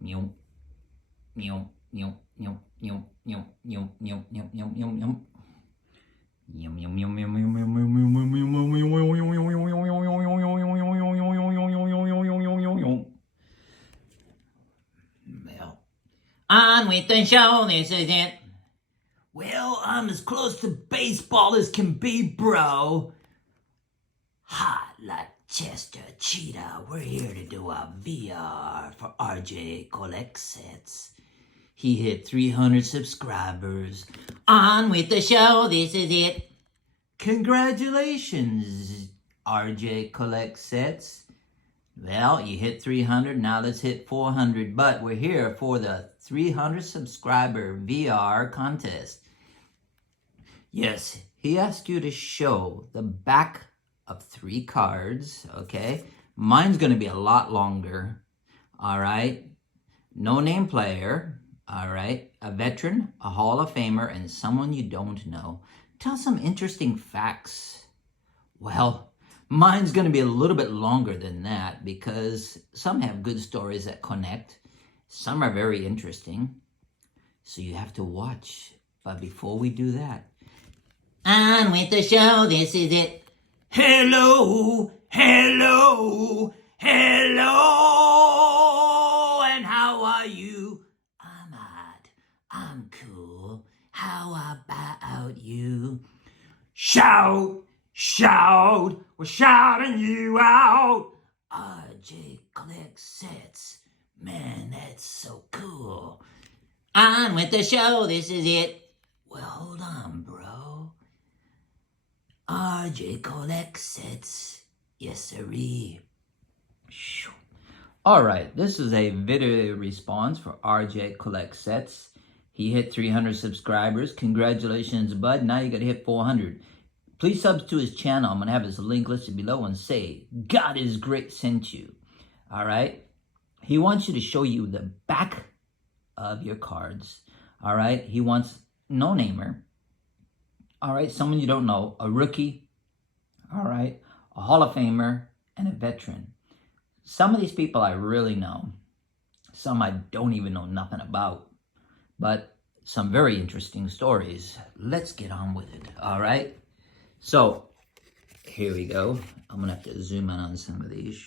Meow, meow, meow, meow, meow, meow, meow, meow, meow, meow, meow, meow. Meow, meow, meow, meow, meow, meow, meow, meow, meow. Well, on with the show, this is it. Well, I'm as close to baseball as can be, bro. Hot like Chester Cheetah. We're here to do a VR for RJ Collect Sets. He hit 300 subscribers. On with the show, this is it. Congratulations, RJ Collect Sets. Well, you hit 300, now let's hit 400. But we're here for the 300 subscriber VR contest. Yes, he asked you to show the back of 3 cards, okay? Mine's going to be a lot longer, all right? No name player, all right? A veteran, a Hall of Famer, and someone you don't know. Tell some interesting facts. Well, mine's going to be a little bit longer than that because some have good stories that connect. Some are very interesting. So you have to watch. But before we do that, on with the show, this is it. Hello, hello, hello, and how are you? I'm hot, I'm cool, how about you? Shout, shout, we're shouting you out. RJ Collect Sets, man, that's so cool. On with the show, this is it. Well, hold on, bro. RJ Collect Sets, yes sirree. All right, this is a video response for RJ Collect Sets. He hit 300 subscribers. Congratulations, bud. Now you got to hit 400. Please sub to his channel. I'm going to have his link listed below and say, God is great sent you. All right. He wants you to show you the back of your cards. All right. He wants no-namer. All right. Someone you don't know. A rookie. All right. A Hall of Famer and a veteran. Some of these people I really know. Some I don't even know nothing about. But some very interesting stories. Let's get on with it. All right. So, here we go. I'm going to have to zoom in on some of these.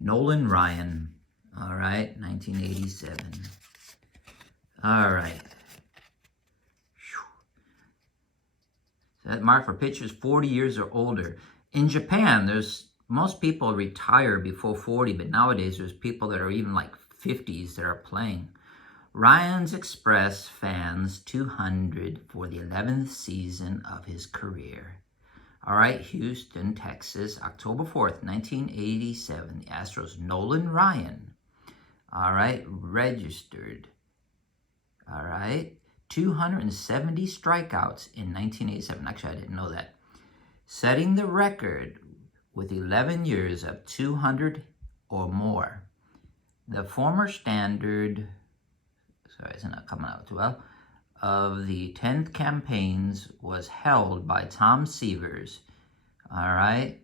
Nolan Ryan. All right. 1987. All right. So that mark for pitchers 40 years or older. In Japan, most people retire before 40, but nowadays there's people that are even like 50s that are playing. Ryan's expressed fans 200 for the 11th season of his career. All right, Houston, Texas, October 4th, 1987. The Astros, Nolan Ryan. All right, registered. All right, 270 strikeouts in 1987. Actually, I didn't know that. Setting the record with 11 years of 200 or more. The former standard... Sorry, it's not coming out too well. Of the 10th campaigns was held by Tom Severs. All right.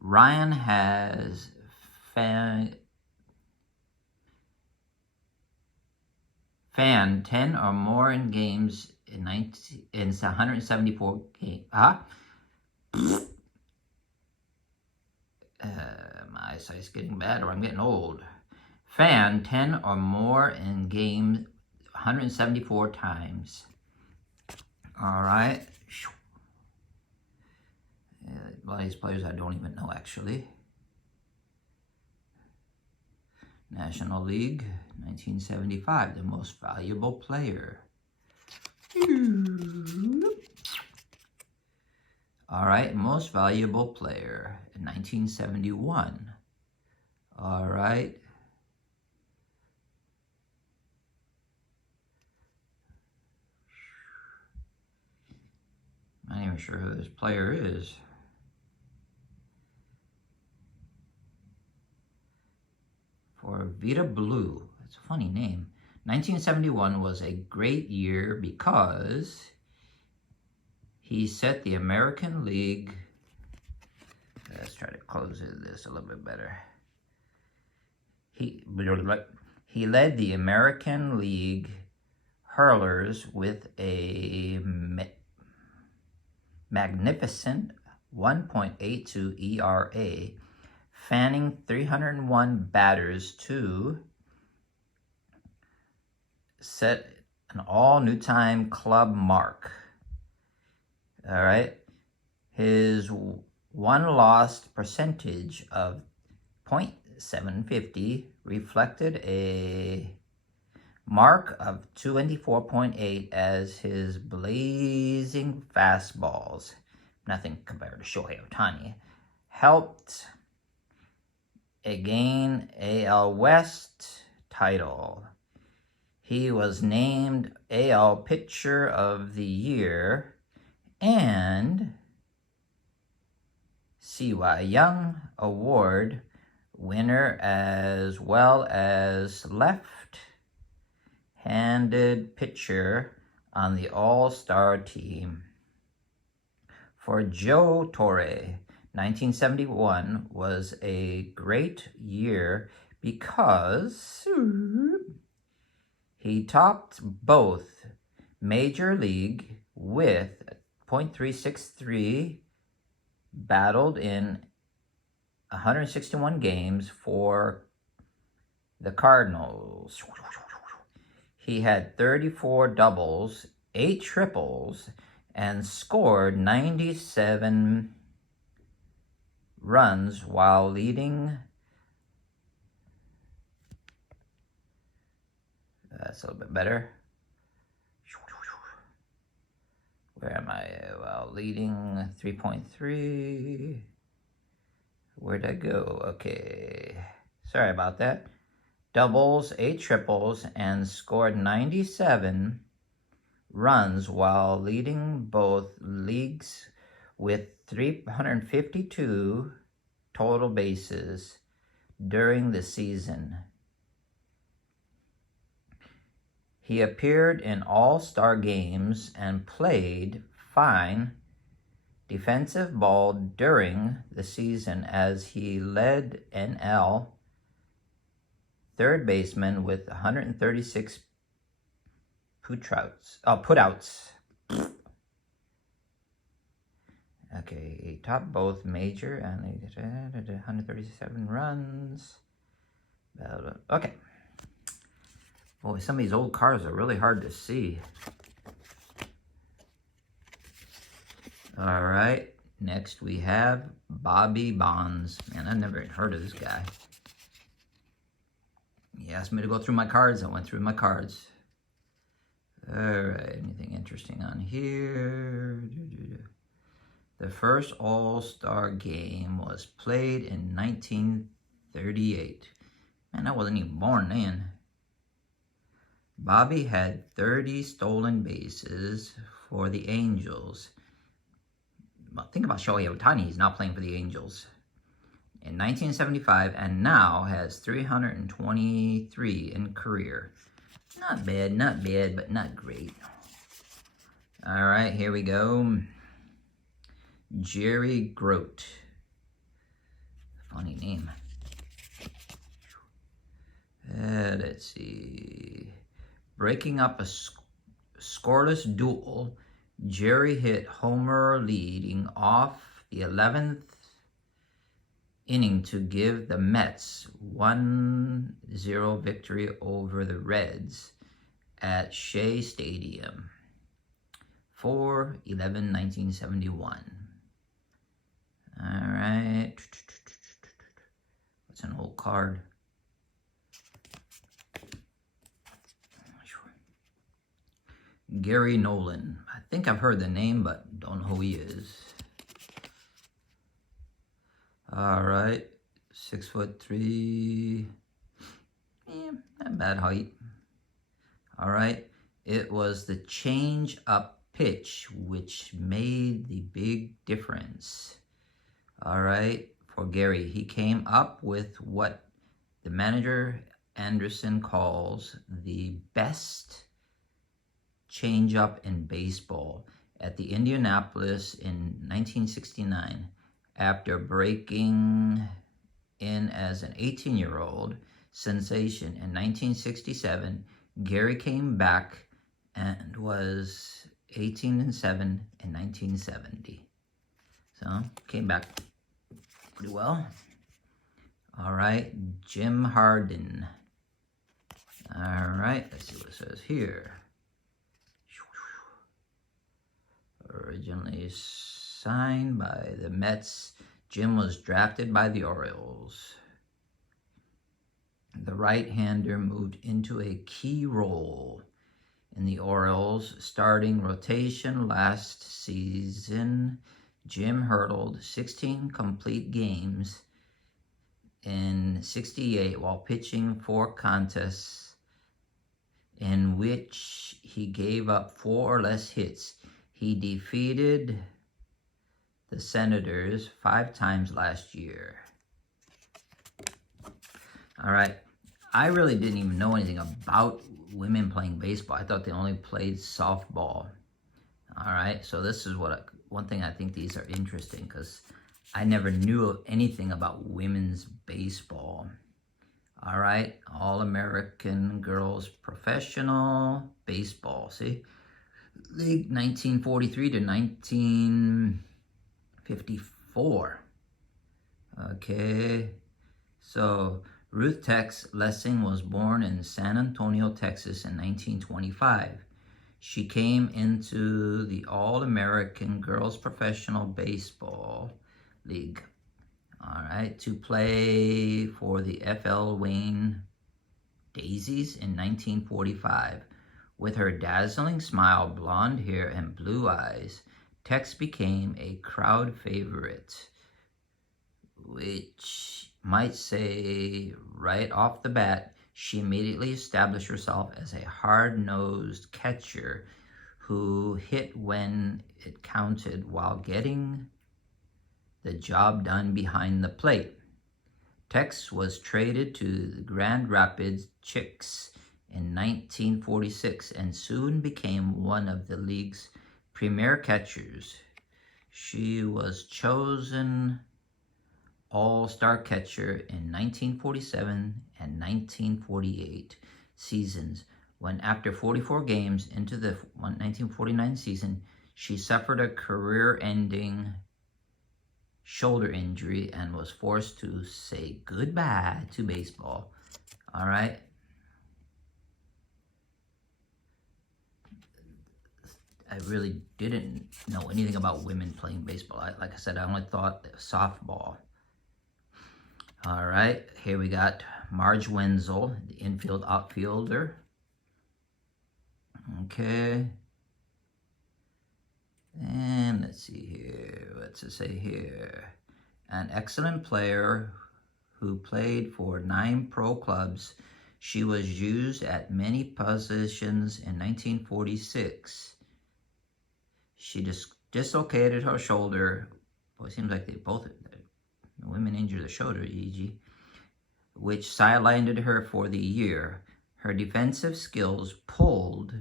Ryan has fanned 10 or more in games in 174 games. My eyesight's getting bad or I'm getting old. Fan 10 or more in games 174 times. All right. A lot of these players I don't even know actually. National League, 1975, the most valuable player. All right, most valuable player in 1971. All right. I'm not even sure who this player is. For Vita Blue. That's a funny name. 1971 was a great year because he set the American League. Let's try to close this a little bit better. He led the American League hurlers with a magnificent 1.82 ERA, fanning 301 batters to set an all-new-time club mark. All right. His one-loss percentage of .750 reflected a mark of 224.8 as his blazing fastballs, nothing compared to Shohei Ohtani, helped gain AL West title. He was named AL Pitcher of the Year and CY Young Award winner, as well as left-handed pitcher on the All-Star team. For Joe Torre, 1971 was a great year because he topped both Major League with .363, battled in 161 games for the Cardinals. He had 34 doubles, 8 triples, and scored 97 runs while leading. That's a little bit better. Where am I? Well, leading 3.3. Where'd I go? Okay. Sorry about that. Doubles, 8 triples, and scored 97 runs while leading both leagues with 352 total bases during the season. He appeared in all-star games and played fine defensive ball during the season as he led NL third baseman with 136 putouts. Okay, he topped both major and 137 runs. Okay. Boy, some of these old cars are really hard to see. All right, next we have Bobby Bonds. Man, I've never heard of this guy. He asked me to go through my cards. I went through my cards. All right, anything interesting on here? The first All-Star game was played in 1938. Man, I wasn't even born then. Bobby had 30 stolen bases for the Angels. Well, think about Shohei Ohtani. He's now playing for the Angels in 1975 and now has 323 in career. Not bad, but not great. All right, here we go. Jerry Grote. Funny name. Let's see. Breaking up a scoreless duel, Jerry hit homer leading off the 11th inning to give the Mets 1-0 victory over the Reds at Shea Stadium. 4/11/1971. All right. What's an old card? Gary Nolan. I think I've heard the name, but don't know who he is. All right. 6'3". Yeah, not bad height. All right. It was the change-up pitch which made the big difference. All right. For Gary, he came up with what the manager Anderson calls the best change-up in baseball at the Indianapolis in 1969. After breaking in as an 18-year-old, sensation. In 1967, Gary came back and was 18-7 in 1970. So, came back pretty well. All right, Jim Harden. All right, let's see what it says here. Originally signed by the Mets, Jim was drafted by the Orioles. The right-hander moved into a key role in the Orioles' starting rotation last season. Jim hurdled 16 complete games in 68 while pitching 4 contests in which he gave up 4 or less hits. He defeated the Senators 5 times last year. All right. I really didn't even know anything about women playing baseball. I thought they only played softball. All right. So this is one thing I think these are interesting because I never knew anything about women's baseball. All right. All-American Girls Professional Baseball. See? League 1943 to 1954. Okay. So Ruth Tex Lessing was born in San Antonio, Texas in 1925. She came into the All-American Girls Professional Baseball League, all right, to play for the F.L. Wayne Daisies in 1945. With her dazzling smile, blonde hair, and blue eyes, Tex became a crowd favorite, which might say right off the bat, she immediately established herself as a hard-nosed catcher who hit when it counted while getting the job done behind the plate. Tex was traded to the Grand Rapids Chicks in 1946 and soon became one of the league's premier catchers. She was chosen All-Star catcher in 1947 and 1948 seasons when, after 44 games into the 1949 season, she suffered a career-ending shoulder injury and was forced to say goodbye to baseball. All right. I really didn't know anything about women playing baseball. Like I said, I only thought softball. All right, here we got Marge Wenzel, the infield outfielder. Okay. And let's see here. What's it say here? An excellent player who played for 9 pro clubs. She was used at many positions in 1946. She dislocated her shoulder. Boy, it seems like the women injured the shoulder, e.g., which sidelined her for the year. Her defensive skills pulled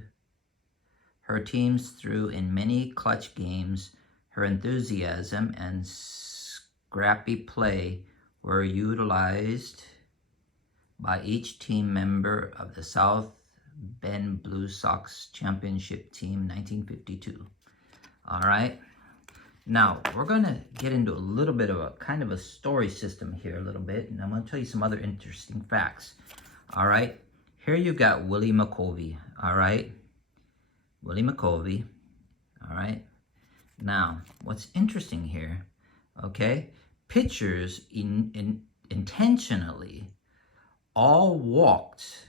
her teams through in many clutch games. Her enthusiasm and scrappy play were utilized by each team member of the South Bend Blue Sox championship team 1952. All right. Now, we're going to get into a little bit of a kind of a story system here a little bit, and I'm going to tell you some other interesting facts. All right. Here you've got Willie McCovey. All right. Willie McCovey. All right. Now, what's interesting here, okay, pitchers intentionally all walked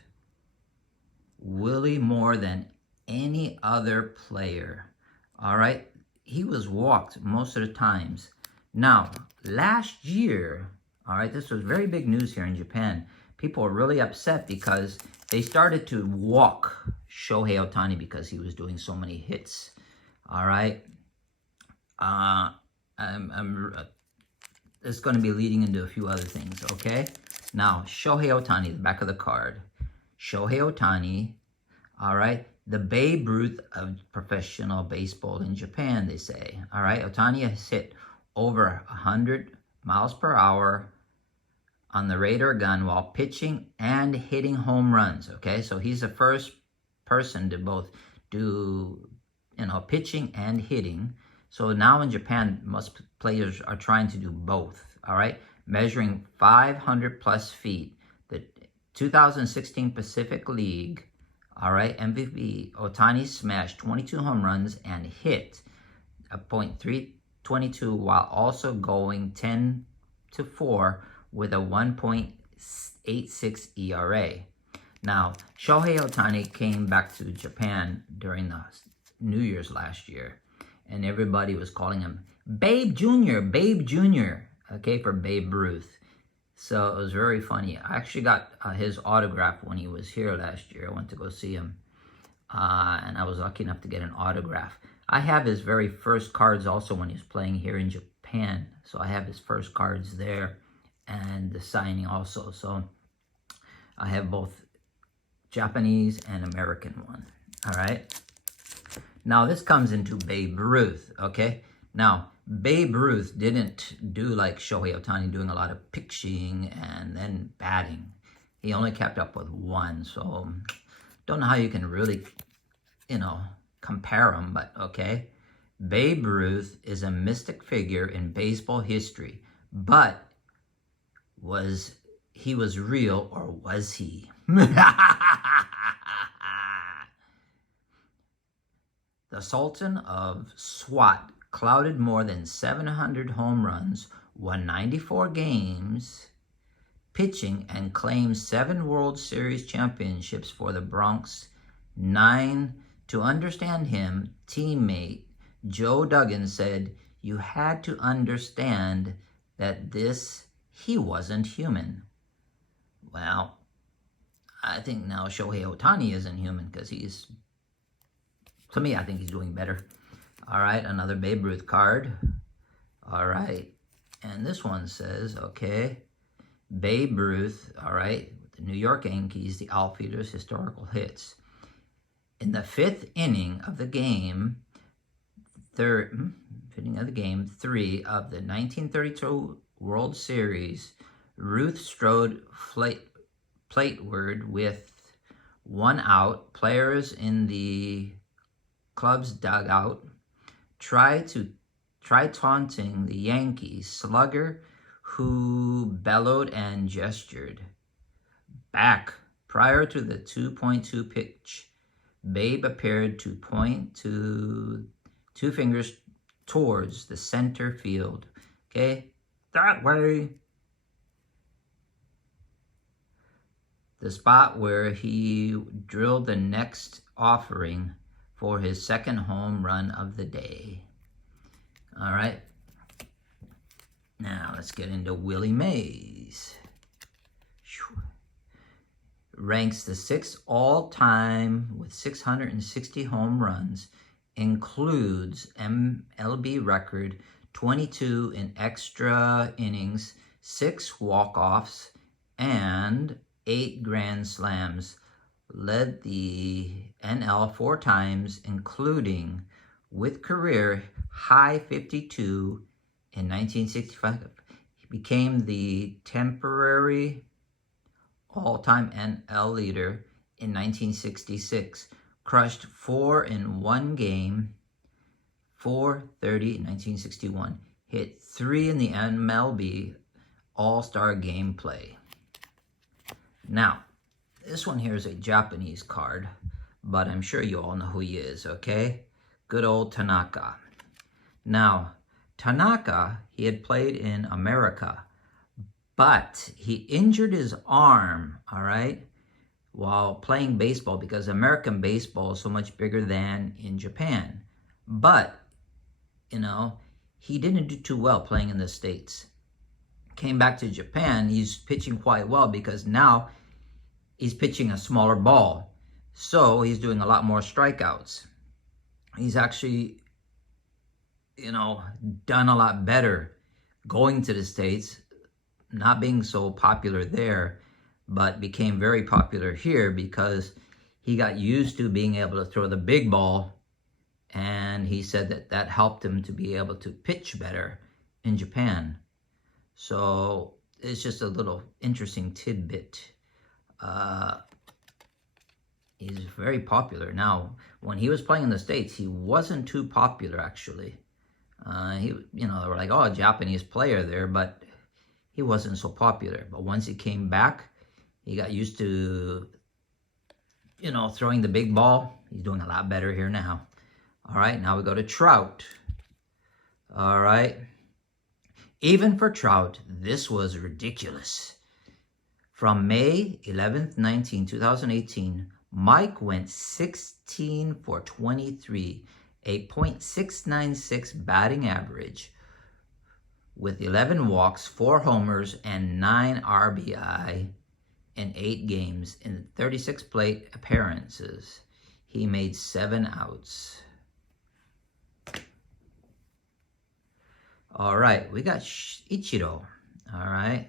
Willie more than any other player. All right. He was walked most of the times. Now, last year, all right, this was very big news here in Japan. People were really upset because they started to walk Shohei Ohtani because he was doing so many hits. All right. It's going to be leading into a few other things, okay? Now, Shohei Ohtani, the back of the card. Shohei Ohtani, all right? The Babe Ruth of professional baseball in Japan, they say. All right, Ohtani has hit over 100 miles per hour on the radar gun while pitching and hitting home runs. Okay, so he's the first person to both do, pitching and hitting. So now in Japan, most players are trying to do both. All right, measuring 500 plus feet. The 2016 Pacific League, all right, MVP Ohtani smashed 22 home runs and hit a .322 while also going 10-4 with a 1.86 ERA. Now, Shohei Ohtani came back to Japan during the New Year's last year, and everybody was calling him Babe Jr., okay, for Babe Ruth. So it was very funny. I actually got his autograph when he was here last year. I went to go see him, and I was lucky enough to get an autograph. I have his very first cards also when he was playing here in Japan. So I have his first cards there and the signing also. So I have both Japanese and American one. All right. Now this comes into Babe Ruth. Okay. Now Babe Ruth didn't do like Shohei Ohtani, doing a lot of pitching and then batting. He only kept up with one. So don't know how you can really, compare them, but okay. Babe Ruth is a mystic figure in baseball history, but he was real, or was he? The Sultan of SWAT clouded more than 700 home runs, won 94 games pitching, and claimed 7 World Series championships for the Bronx. 9. To understand him, teammate Joe Duggan said, "You had to understand that he wasn't human." Well, I think now Shohei Ohtani isn't human because to me, I think he's doing better. All right, another Babe Ruth card. All right, and this one says, okay, Babe Ruth, all right, the New York Yankees, the Outfielders, historical hits. In the 5th inning of the game, 3 of the 1932 World Series, Ruth strode plateward with 1 out. Players in the club's dugout tried taunting the Yankees slugger, who bellowed and gestured back. Prior to the 2.2 pitch, Babe appeared to point to 2 fingers towards the center field. Okay, that way. The spot where he drilled the next offering for his 2nd home run of the day. All right. Now let's get into Willie Mays. Ranks the 6th all-time with 660 home runs. Includes MLB record 22 in extra innings, 6 walk-offs, and 8 grand slams. Led the NL 4 times, including with career high 52 in 1965. He became the temporary all-time NL leader in 1966. Crushed 4 in one game, 430 in 1961. Hit 3 in the MLB All-Star Game play. Now, this one here is a Japanese card, but I'm sure you all know who he is, okay? Good old Tanaka. Now, Tanaka, he had played in America, but he injured his arm, all right, while playing baseball, because American baseball is so much bigger than in Japan. But, he didn't do too well playing in the States. Came back to Japan, he's pitching quite well because now he's pitching a smaller ball. So he's doing a lot more strikeouts. He's actually, done a lot better going to the States, not being so popular there, but became very popular here because he got used to being able to throw the big ball. And he said that helped him to be able to pitch better in Japan. So it's just a little interesting tidbit. He's very popular. Now, when he was playing in the States, he wasn't too popular, actually. They were like, oh, a Japanese player there, but he wasn't so popular. But once he came back, he got used to, throwing the big ball. He's doing a lot better here now. All right, now we go to Trout. All right. Even for Trout, this was ridiculous. From May 11th, 2018, Mike went 16 for 23, a .696 batting average with 11 walks, 4 homers, and 9 RBI in 8 games. In 36 plate appearances, he made 7 outs. All right, we got Ichiro. All right.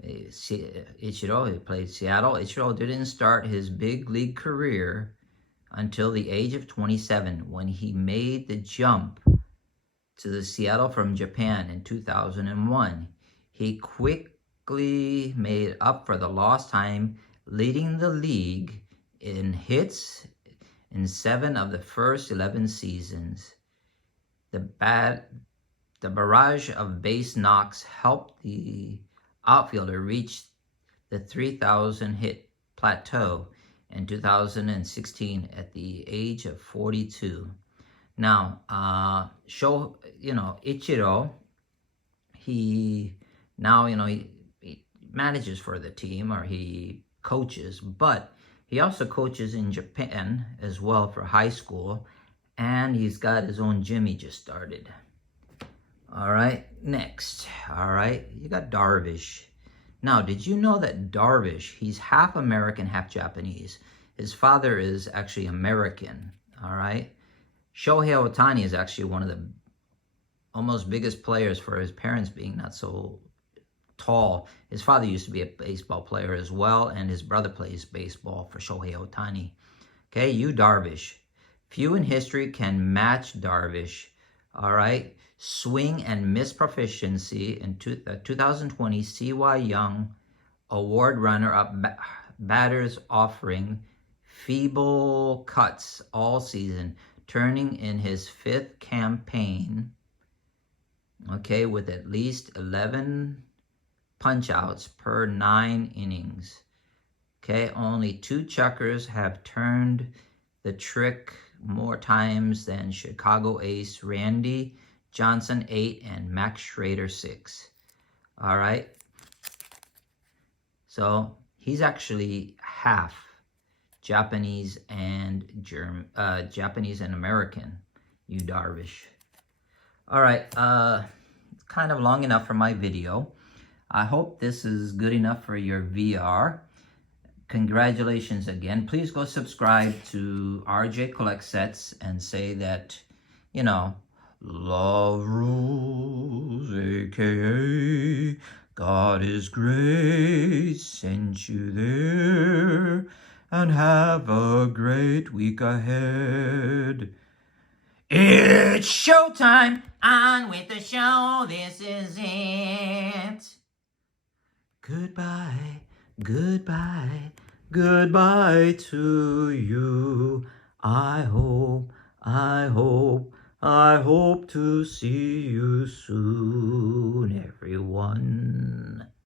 Ichiro, he played Seattle. Ichiro didn't start his big league career until the age of 27 when he made the jump to the Seattle from Japan in 2001. He quickly made up for the lost time, leading the league in hits in 7 of the first 11 seasons. The barrage of base knocks helped the outfielder reach the 3,000 hit plateau in 2016 at the age of 42. Now, Ichiro, he manages for the team, or he coaches, but he also coaches in Japan as well for high school, and he's got his own gym he just started. All right, next. All right, you got Darvish. Now, did you know that Darvish, he's half American, half Japanese. His father is actually American, all right? Shohei Ohtani is actually one of the almost biggest players for his parents being not so tall. His father used to be a baseball player as well, and his brother plays baseball for Shohei Ohtani. Okay, Yu Darvish. Few in history can match Darvish, all right? Swing and miss proficiency in 2020 C.Y. Young Award runner-up batters offering feeble cuts all season, turning in his 5th campaign, okay, with at least 11 punch-outs per 9 innings. Okay, only 2 chuckers have turned the trick more times than Chicago ace Randy Johnson 8 and Max Schrader 6. All right. So he's actually half Japanese and Japanese and American, Yu Darvish. All right. It's kind of long enough for my video. I hope this is good enough for your VR. Congratulations again. Please go subscribe to RJ Collect Sets and say that, love rules, aka God is great, sent you there, and have a great week ahead. It's showtime, on with the show, this is it. Goodbye, goodbye, goodbye to you. I hope to see you soon, everyone.